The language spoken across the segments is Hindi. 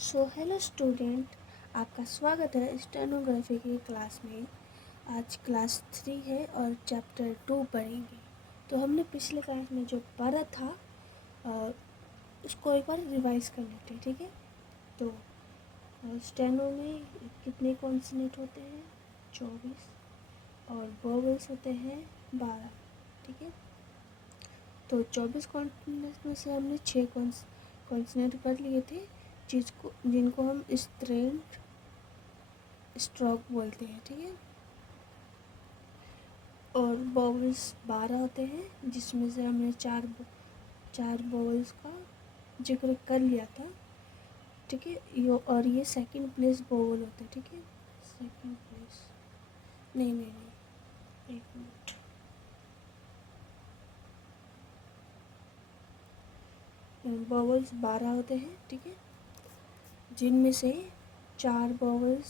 सो हेलो स्टूडेंट, आपका स्वागत है स्टेनोग्राफी की क्लास में। आज क्लास 3 है और चैप्टर 2 पढ़ेंगे। तो हमने पिछले क्लास में जो पढ़ा था उसको एक बार रिवाइज कर लेते हैं, ठीक है। तो स्टेनो में कितने कॉन्सोनेंट होते हैं? 24। और वोवेल्स होते हैं 12, ठीक है। तो 24 कॉन्सोनेंट में से हमने 6 कॉन्सोनेंट कर लिए थे, जिनको हम स्ट्रेंट स्ट्रोक बोलते हैं, ठीक है। और वोवेल्स 12 होते हैं, जिसमें से हमने चार वोवेल्स का जिक्र कर लिया था, ठीक है। और ये सेकंड प्लेस वोवेल होते हैं, ठीक है। सेकंड प्लेस नहीं, एक मिनट। वोवेल्स 12 होते हैं, ठीक है, जिनमें से 4 वोवेल्स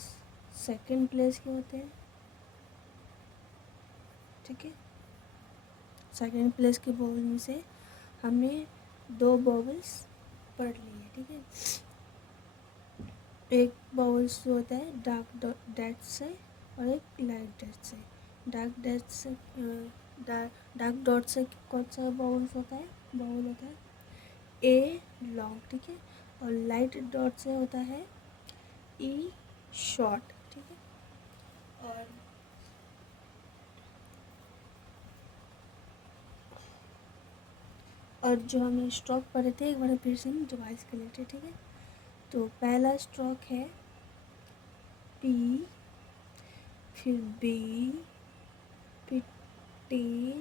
सेकंड प्लेस के होते हैं, ठीक है। सेकंड प्लेस के वोवेल में से हमने 2 वोवेल्स पढ़ लिए, ठीक है। एक वोवेल्स जो होता है डार्क डैट से और एक लाइट डैट से। डार्क डॉट से कौन सा वोवेल्स होता है? वोवेल होता है ए लॉन्ग, ठीक है। और लाइट डॉट से होता है ई शॉर्ट, ठीक है। और जो हमने स्ट्रोक पढ़े थे, एक बार फिर से हम रिवाइज कर लेते हैं, ठीक है। तो पहला स्ट्रोक है पी, फिर बी, फिर टी,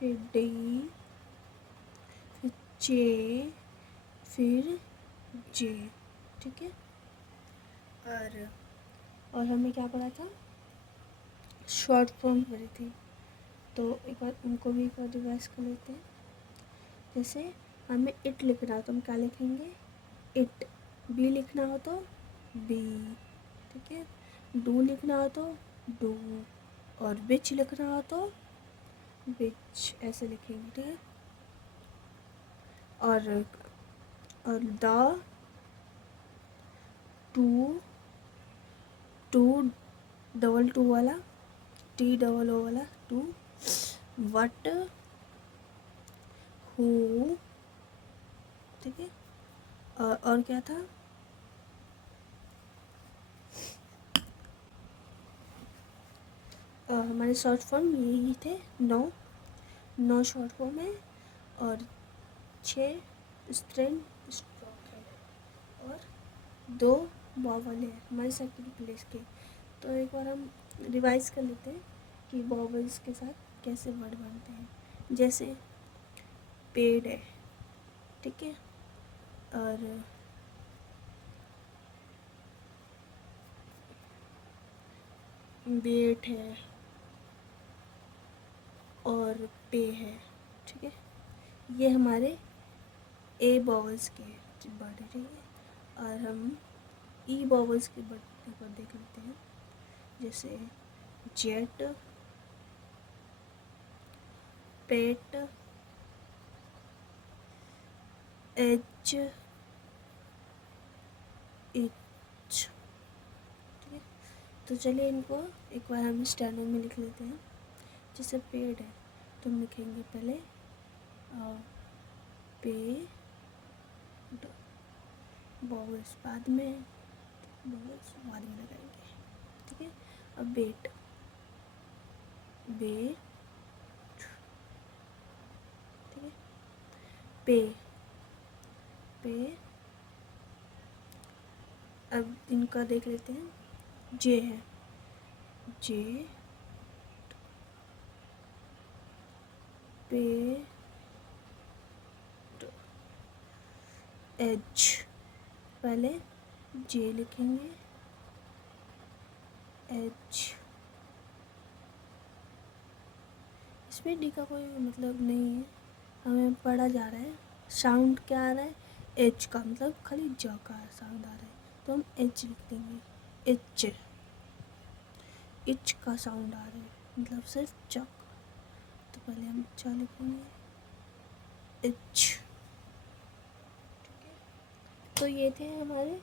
फिर डी, फिर जे, फिर जे, ठीक है। और हमने क्या पढ़ा था? शॉर्ट फॉर्म पढ़ी थी। तो एक बार उनको भी एक बार रिवाइज कर लेते हैं। जैसे हमें इट लिखना हो तो हम क्या लिखेंगे? इट। बी लिखना हो तो बी, ठीक है। डू लिखना हो तो डू, और विच लिखना हो तो विच, ऐसे लिखेंगे, ठीक है। और द, टू डबल टू वाला, टी डबल ओ वाला टू, वट, हु, ठीक है। और क्या था? हमारे शॉर्ट फॉर्म यही थे। 9 शॉर्ट फॉर्म है और 6 स्ट्रेंट स्ट्रोक है और 2 वॉवल है हमारे सेकंड प्लेस के। तो एक बार हम रिवाइज कर लेते हैं कि वॉवल्स के साथ कैसे वर्ड बनते हैं। जैसे पेड़ है, ठीक है, और बेट है और पे है, ठीक है। ये हमारे ए वॉवल्स के वर्ड है, ठीक है। और हम ई वॉवल्स के वर्ड एक बार देख लेते हैं। जैसे जेट, पेट, एच, इच, ठीक है। तो चलिए इनको एक बार हम स्टैंडर्ड में लिख लेते हैं। जैसे पेड़ है तो हम लिखेंगे पहले पे, वॉवल्स बाद में, वॉवल्स बाद में लगाएंगे, ठीक है। अब बेट, बेट, ठीक है। पे, पे, अब इनका देख लेते हैं। जे है, जे, पे, एच, पहले जे लिखेंगे, एच, इसमें डी का कोई मतलब नहीं है, हमें पढ़ा जा रहा है। साउंड क्या आ रहा है? एच का, मतलब खाली ज का साउंड आ रहा है, तो हम एच लिख देंगे। एच, इच का साउंड आ रहा है, मतलब सिर्फ च, तो पहले हम च लिखेंगे, एच, ठीक है। तो ये थे हमारे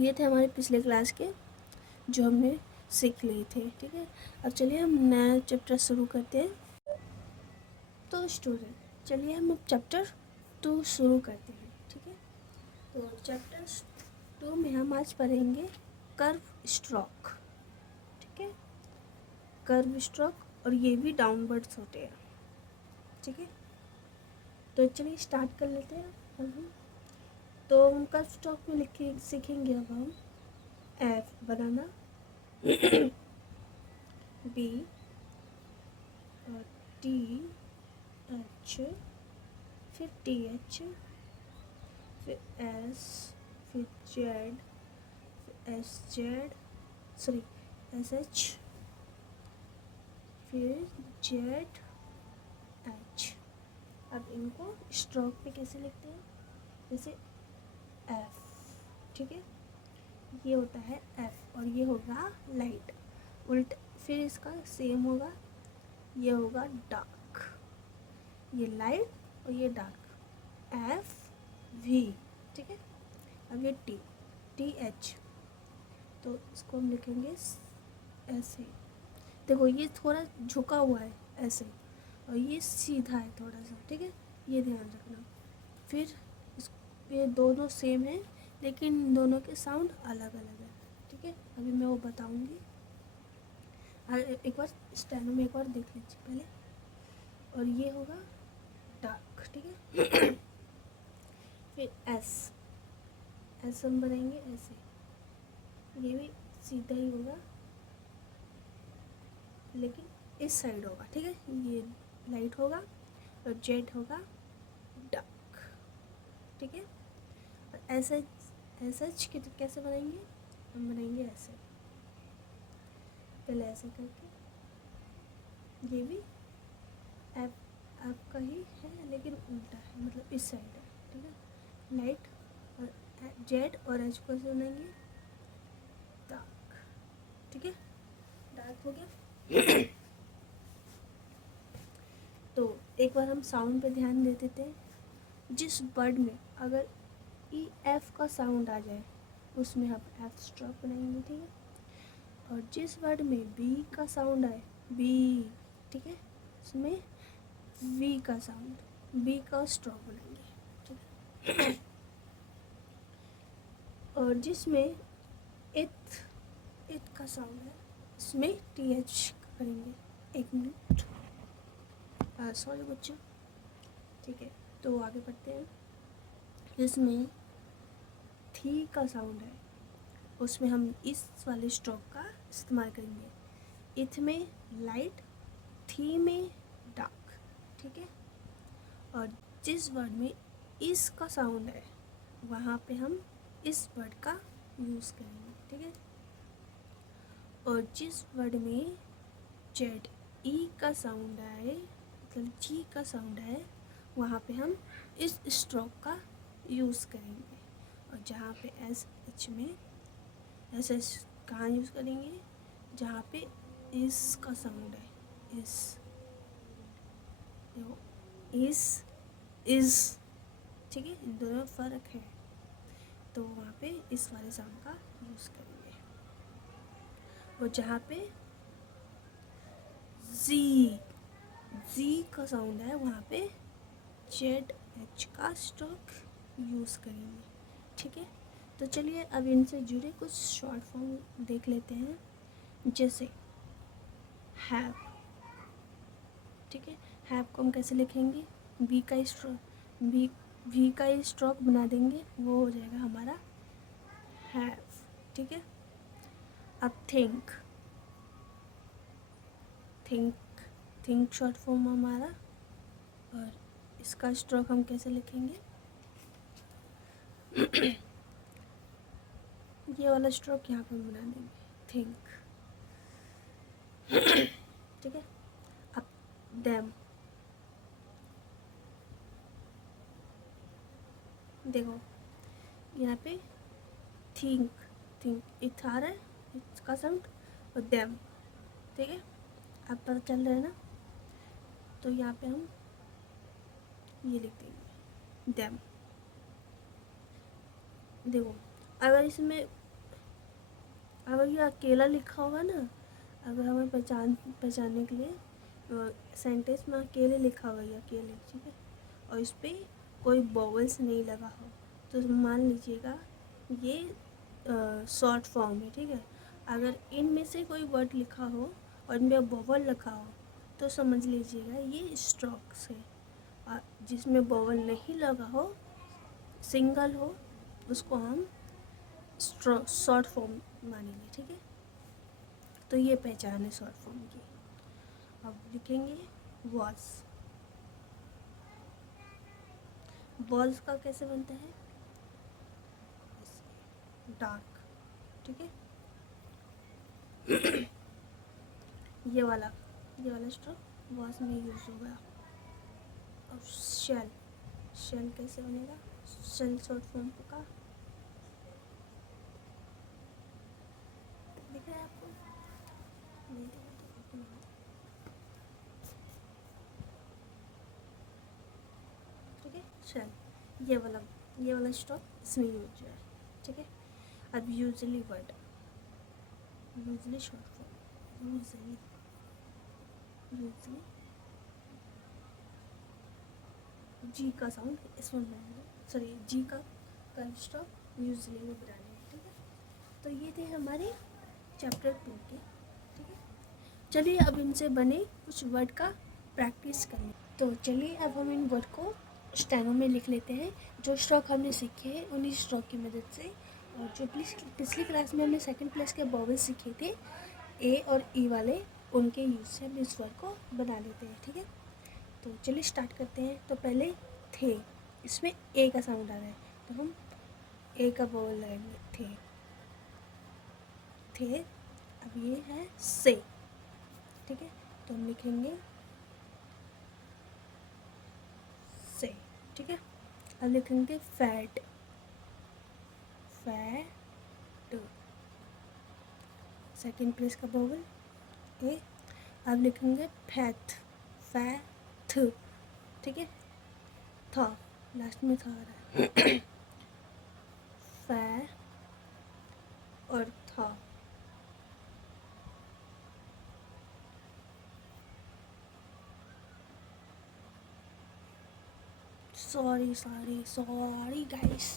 ये थे हमारे पिछले क्लास के जो हमने सीख लिए थे। ठीक है, अब चलिए हम नया चैप्टर शुरू करते हैं। तो स्टूडेंट चलिए हम अब चैप्टर 2 शुरू करते हैं। ठीक है, तो चैप्टर 2 में हम आज पढ़ेंगे कर्व स्ट्रोक। ठीक है, कर्व स्ट्रोक, और ये भी डाउनवर्ड्स होते हैं। ठीक है, तो चलिए स्टार्ट कर लेते हैं हम। तो हम कर्व स्ट्रोक में लिखे सीखेंगे अब हम एफ बनाना, बी और टी एच, फिर टी एच, फिर एस, फिर जेड, फिर S Z, sorry S H, फिर जेड एच। अब इनको स्ट्रोक पे कैसे लिखते हैं, जैसे एफ। ठीक है, ये होता है एफ और ये होगा लाइट उल्ट, फिर इसका सेम होगा, ये होगा डार्क, ये लाइट और ये डार्क, एफ वी। ठीक है, अब ये टी, टी एच, तो इसको हम लिखेंगे ऐसे। देखो ये थोड़ा झुका हुआ है ऐसे, और ये सीधा है थोड़ा सा। ठीक है, ये ध्यान रखना। फिर ये दोनों सेम है लेकिन दोनों के साउंड अलग अलग है। ठीक है, अभी मैं वो बताऊंगी। एक बार स्टेनो में एक बार देख लीजिए पहले। और ये होगा डार्क। ठीक है, फिर एस, एस हम बनाएंगे ऐसे, ये भी सीधा ही होगा लेकिन इस साइड होगा। ठीक है, ये लाइट होगा और जेड होगा डार्क। ठीक है, और एस एच कैसे बनाएंगे, हम बनाएंगे ऐसे, पहले ऐसे करके, ये भी एप आपका ही है लेकिन उल्टा है, मतलब इस साइड है। ठीक है, लाइट और जेड और एच को ऐसे बनाएंगे डार्क। ठीक है, डार्क हो गया। तो एक बार हम साउंड पे ध्यान दे देते हैं। जिस वर्ड में अगर ई एफ का साउंड आ जाए उसमें हम एफ स्ट्रोक बनाएंगे। ठीक है, और जिस वर्ड में बी का साउंड आए, बी, ठीक है, उसमें वी का साउंड, बी का स्ट्रोक बनाएंगे। ठीक है, और जिसमें इथ, इथ का साउंड है उसमें टी एच करेंगे। एक मिनट, सॉरी बच्चों। ठीक है, तो आगे बढ़ते हैं। जिसमें थी का साउंड है उसमें हम इस वाले स्ट्रोक का इस्तेमाल करेंगे। इथ में लाइट, थी में डार्क। ठीक है, और जिस वर्ड में इस का साउंड है वहाँ पे हम इस वर्ड का यूज़ करेंगे। ठीक है, और जिस वर्ड में जेड ई का साउंड आए, मतलब जी का साउंड है, वहाँ पे हम इस स्ट्रोक का यूज़ करेंगे। और जहाँ पे एस एच में एस एच कहाँ यूज़ करेंगे, जहाँ पे इस का साउंड है, इस, देखो इस, ठीक है, इन दोनों में फ़र्क है, तो वहाँ पे इस वाले साउंड का यूज़ करेंगे। और जहाँ पे जी, जी का साउंड है वहाँ पे जेड एच का स्ट्रोक यूज़ करेंगे। ठीक है, तो चलिए अब इनसे जुड़े कुछ शॉर्ट फॉर्म देख लेते हैं, जैसे हैव। ठीक है, हैव को हम कैसे लिखेंगे, बी का स्ट्रोक, वी का स्ट्रोक बना देंगे, वो हो जाएगा हमारा हैव। ठीक है, अब थिंक, थिंक शॉर्ट फॉर्म हमारा, और इसका स्ट्रोक हम कैसे लिखेंगे, ये वाला स्ट्रोक यहाँ पे बना देंगे, थिंक। ठीक है, अब देम, देखो यहाँ पे थिंक, थिंक इथ आ रहा है, इसका साउंड, और देम। ठीक है, अब पता चल रहा है ना, तो यहाँ पे हम ये लिख देंगे देम। देखो, अगर इसमें अगर ये अकेला लिखा होगा ना, अगर हमें पहचानने के लिए सेंटेंस में अकेले लिखा हुआ है अकेले, ठीक है, और इस पर कोई वॉवल्स नहीं लगा हो, तो मान लीजिएगा ये शॉर्ट फॉर्म है, ठीक है। अगर इनमें से कोई वर्ड लिखा हो और इनमें वॉवल लगा हो तो समझ लीजिएगा ये स्ट्रोक्स है। और जिसमें वॉवल नहीं लगा हो, सिंगल हो, उसको हम शॉर्ट फॉर्म मानेंगे, ठीक है। तो ये पहचान है शॉर्ट फॉर्म की। अब लिखेंगे वॉस। वॉल्स का कैसे बनता है, डार्क, ठीक है। ये वाला स्ट्रोक वॉस में यूज होगा। अब शेल कैसे बनेगा, शेल शॉर्ट फॉर्म का दिख रहा है आपको, नहीं दिख रहा तो ठीक है। शेल, ये वाला स्ट्रोक इसमें यूज है, ठीक है। अब usually word, usually short form, usually G का साउंड इसमें बनाएंगे, सॉरी जी का स्टॉप यूजली में बनाएंगे, ठीक है। तो ये थे हमारे चैप्टर 2 के, ठीक है। चलिए अब इनसे बने कुछ वर्ड का प्रैक्टिस करें। तो चलिए अब हम इन वर्ड को स्टेनो में लिख लेते हैं। जो स्ट्रोक हमने सीखे हैं उन्हीं स्ट्रोक की मदद से, और जो पिछली क्लास में हमने सेकंड प्लेस के वॉवल सीखे थे ए और ई वाले, उनके यूज से हम इस वर्ड को बना लेते हैं, ठीक है। तो चलिए स्टार्ट करते हैं। तो पहले थे, इसमें ए का साउंड आ रहा है तो हम ए का वॉवल लगाएंगे, थे। अब ये है से, ठीक है, तो हम लिखेंगे से, ठीक है। अब लिखेंगे फैट, सेकेंड प्लेस का वॉवल ए। अब लिखेंगे फैथ, ठीक है, था लास्ट में था आ रहा है फै और था। Sorry guys.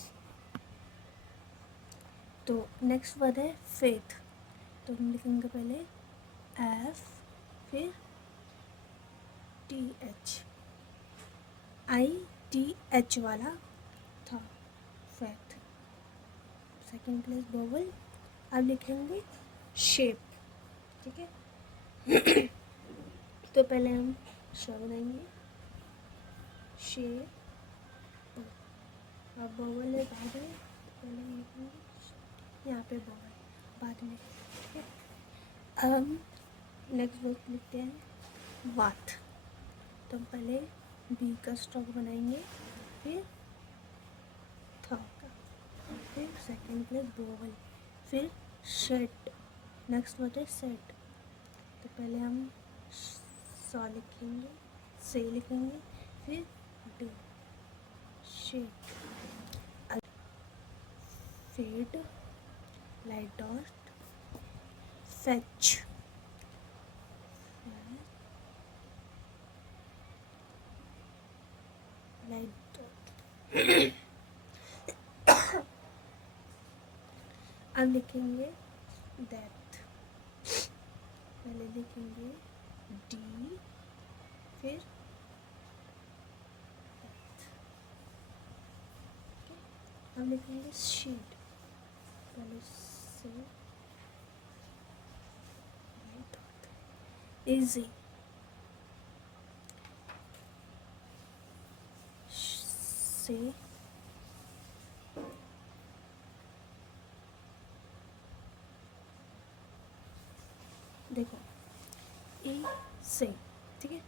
तो नेक्स्ट वर्ड है फेथ। तो हम लिखेंगे पहले एफ, फिर TH वाला था, फैथ, सेकेंड प्लेस वोवल। अब लिखेंगे शेप, ठीक है। तो पहले हम श बनाएंगे, शेप। अब वोवल है बाद में, पहले हम लिखेंगे यहाँ पे वोवल बाद में, ठीक है। अब हम नेक्स्ट वर्ड लिखते हैं वाथ। तो पहले बी का स्ट्रोक बनाएंगे, फिर था का, फिर सेकेंड प्लेस वोवल, फिर शेट। नेक्स्ट वर्ड है सेट। तो पहले हम सा लिखेंगे, से लिखेंगे, फिर ड, शेट। Fed, light dot, fetch, light dot. अब लिखेंगे डेप्थ। पहले लिखेंगे डी, फिर डेप्थ, अब लिखेंगे शीट। पहले से इजी, से देखो ए से, ठीक है।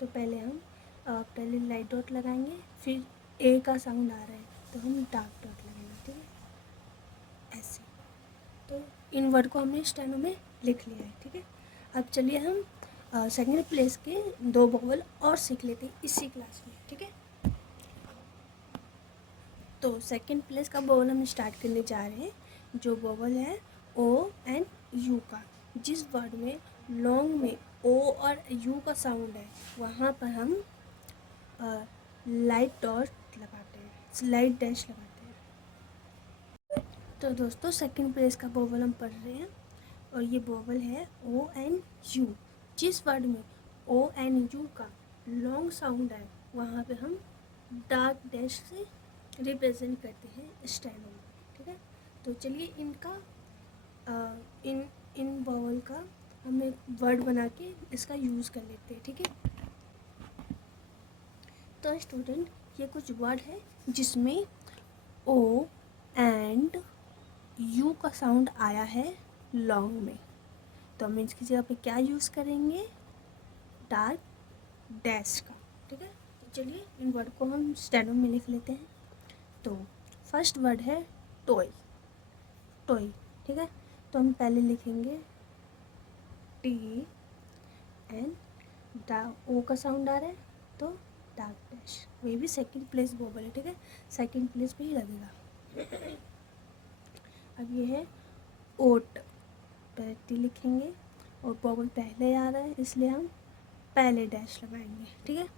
तो पहले हम पहले लाइट डॉट लगाएंगे, फिर ए का साउंड आ रहा है तो हम डार्क डॉट लगाएंगे, ठीक है, ऐसे। तो इन वर्ड को हमने स्टेनो में लिख लिया है, ठीक है। अब चलिए हम सेकेंड प्लेस के 2 वोवल और सीख लेते हैं इसी क्लास में, ठीक है। तो सेकंड प्लेस का वोवल हम स्टार्ट करने जा रहे हैं, जो वोवल है ओ एंड यू का। जिस वर्ड में लॉन्ग में ओ और यू का साउंड है वहाँ पर हम लाइट डॉट लगाते हैं, स्लाइड डैश लगाते हैं। तो दोस्तों सेकंड प्लेस का वोवल हम पढ़ रहे हैं और ये वोवल है ओ एन यू। जिस वर्ड में ओ एन यू का लॉन्ग साउंड है वहाँ पे हम डार्क डैश से रिप्रेजेंट करते हैं स्टेनो में, ठीक है। तो चलिए इनका इन वोवल का हम एक वर्ड बना के इसका यूज़ कर लेते हैं, ठीक है। तो स्टूडेंट ये कुछ वर्ड है जिसमें ओ एंड यू का साउंड आया है लॉन्ग में, तो हम इसकी जगह पे क्या यूज़ करेंगे, डार्क डैश का, ठीक है। तो चलिए इन वर्ड को हम स्टेनो में लिख लेते हैं। तो फर्स्ट वर्ड है टॉय, टॉय, ठीक है। तो हम पहले लिखेंगे टी एन, ओ का साउंड आ रहा है तो डार्क डैश, वही भी सेकंड प्लेस वोवल है, ठीक है, सेकंड प्लेस पे ही लगेगा। अब ये है ओट, पहले टी लिखेंगे और वोवल पहले आ रहा है इसलिए हम पहले डैश लगाएंगे, ठीक है।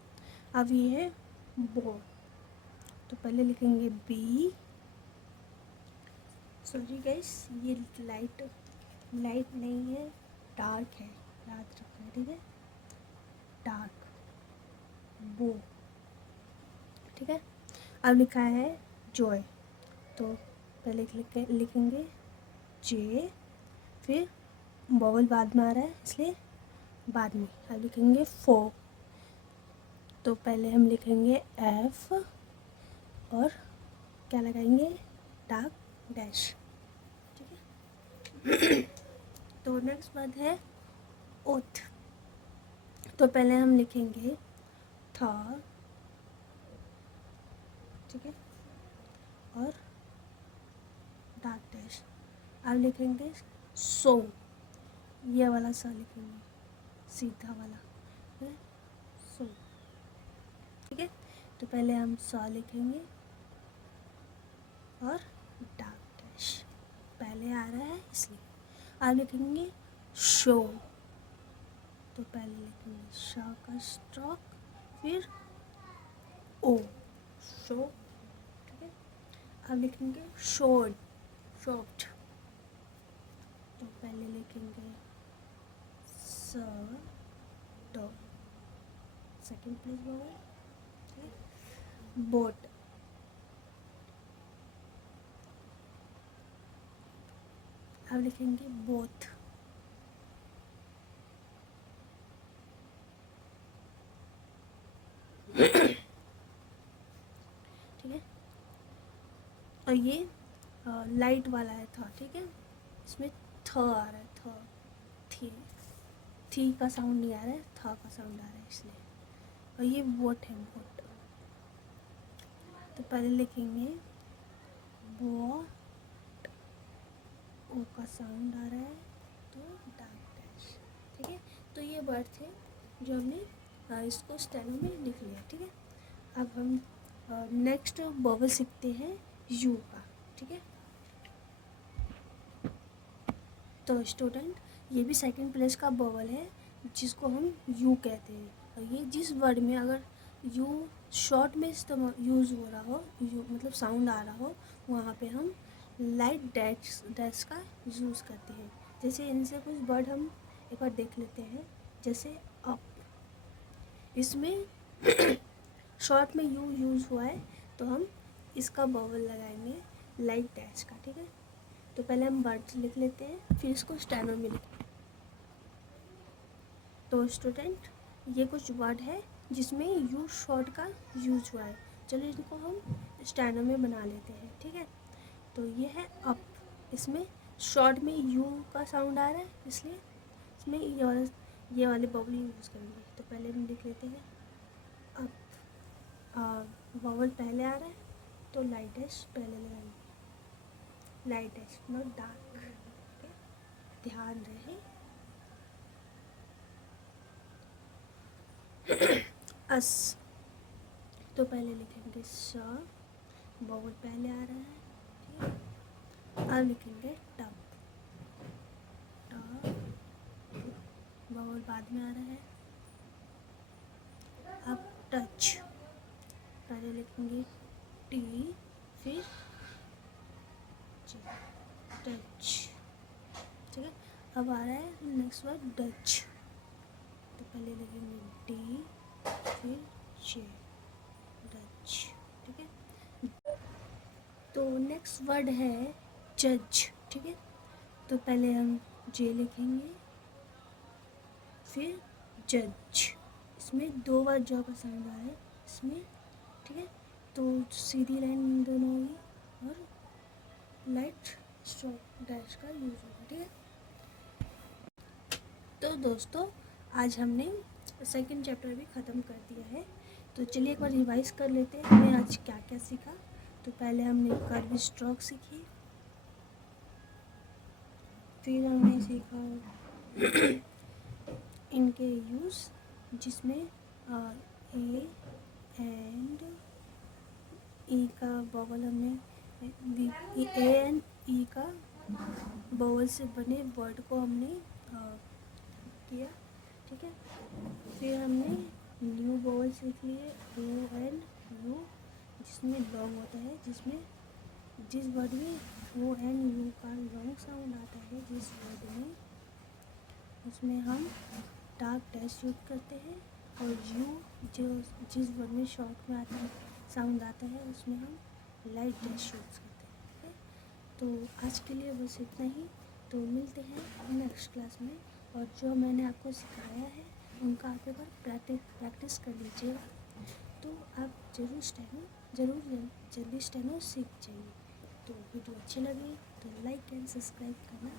अब ये है बो, तो पहले लिखेंगे बी, सॉरी गाइस ये लाइट नहीं है, डार्क है, याद रखना, ठीक है, डार्क बो, ठीक है। अब लिखा है जॉय, तो पहले लिखेंगे जे, फिर वोवल बाद में आ रहा है इसलिए बाद में। अब लिखेंगे फो, तो पहले हम लिखेंगे एफ और क्या लगाएंगे, डार्क डैश, ठीक है। तो नेक्स्ट वर्ड है ओथ, तो पहले हम लिखेंगे था, ठीक है, और डार्क डैश। अब लिखेंगे सो, ये वाला सा लिखेंगे, सीधा वाला, ठीक है, सो, ठीक है। तो पहले हम सा लिखेंगे और डार्क डैश पहले आ रहा है इसलिए। अब लिखेंगे शो, तो पहले लिखेंगे शा का स्ट्रोक फिर ओ, शो, ठीक है। अब लिखेंगे शोर्ट, शॉर्ट, तो पहले लिखेंगे स डॉ, सेकेंड प्लेस वोवल, ठीक है, बोट, अब लिखेंगे बोथ, ठीक है। और ये लाइट वाला है था, ठीक है, इसमें थ आ रहा है, थ, थी, थी का साउंड नहीं आ रहा है, था का साउंड आ रहा है इसलिए। और ये वोट है, वोट, तो पहले लिखेंगे वो, ओ का साउंड आ रहा है तो डार्क डैश, ठीक है। तो ये वर्ड थे जो हमने इसको स्टेनो में लिख लिया, ठीक है। अब हम नेक्स्ट वोवल सीखते हैं यू का, ठीक है। तो स्टूडेंट ये भी सेकंड प्लेस का वोवल है जिसको हम यू कहते हैं, और ये जिस वर्ड में अगर यू शॉर्ट में यूज़ हो रहा हो, यू मतलब साउंड आ रहा हो, वहाँ पे हम लाइट डैश डैश का यूज़ करते हैं। जैसे इनसे कुछ वर्ड हम एक बार देख लेते हैं, जैसे अप, इसमें शॉर्ट में यू यूज़ हुआ है तो हम इसका वोवल लगाएंगे लाइट डैश का, ठीक है। तो पहले हम वर्ड्स लिख लेते हैं फिर इसको स्टेनो में लिखते हैं। तो स्टूडेंट ये कुछ वर्ड है जिसमें यू शॉर्ट का यूज हुआ है, चलिए इनको हम स्टेनो में बना लेते हैं, ठीक है। तो ये है अप, इसमें शॉर्ट में यू का साउंड आ रहा है इसलिए इसमें ये वाले बबल यूज़ करेंगे। तो पहले हम लिख लेते हैं अप, वॉवल पहले आ रहा है तो लाइट डैश पहले लगाएंगे, लाइट डैश नॉट डार्क, ध्यान रहे। अस, तो पहले लिखेंगे स, बॉवल पहले आ रहा है, ठीक है। अब लिखेंगे टब, टब, बॉवल बाद में आ रहा है। अब टच, पहले लिखेंगे टी फिर जी, टच, ठीक है। अब आ रहा है नेक्स्ट वर्ड डच, तो पहले लिखेंगे डी फिर जे, डच, ठीक है। तो नेक्स्ट वर्ड है जज, ठीक है। तो पहले हम जे लिखेंगे फिर जज, इसमें 2 बार ज का साउंड आ रहा है इसमें, ठीक है। तो सीधी लाइन दोनों होगी और लाइट स्ट्रोक डैश का यूज़ होगा, ठीक है। तो दोस्तों आज हमने सेकंड चैप्टर भी ख़त्म कर दिया है। तो चलिए एक बार रिवाइज कर लेते हैं हमने आज क्या क्या सीखा। तो पहले हमने कर्व स्ट्रोक सीखी, फिर हमने सीखा इनके यूज़ जिसमें ए एंड ई का बॉवल हमने ए एंड ई का बॉवल से बने वर्ड को हमने किया, ठीक है। फिर हमने न्यू बॉवल सीख लिए ओ एंड यू, जिसमें लॉन्ग होता है, जिसमें जिस वर्ड में ओ एंड यू का लॉन्ग साउंड आता है, जिस वर्ड में उसमें हम डार्क डैश यूज करते हैं, और यू जो जिस वर्ड में शॉर्ट में आता है साउंड आता है उसमें हम लाइट डैश यूज करते हैं, ठीक है। तो आज के लिए बस इतना ही। तो मिलते हैं नेक्स्ट क्लास में, और जो मैंने आपको सिखाया है उनका आप एक बार प्रैक्टिस कर लीजिएगा, तो आप ज़रूर जल्दी स्टेनो सीख जाइए। तो वीडियो अच्छी लगी तो लाइक एंड सब्सक्राइब करना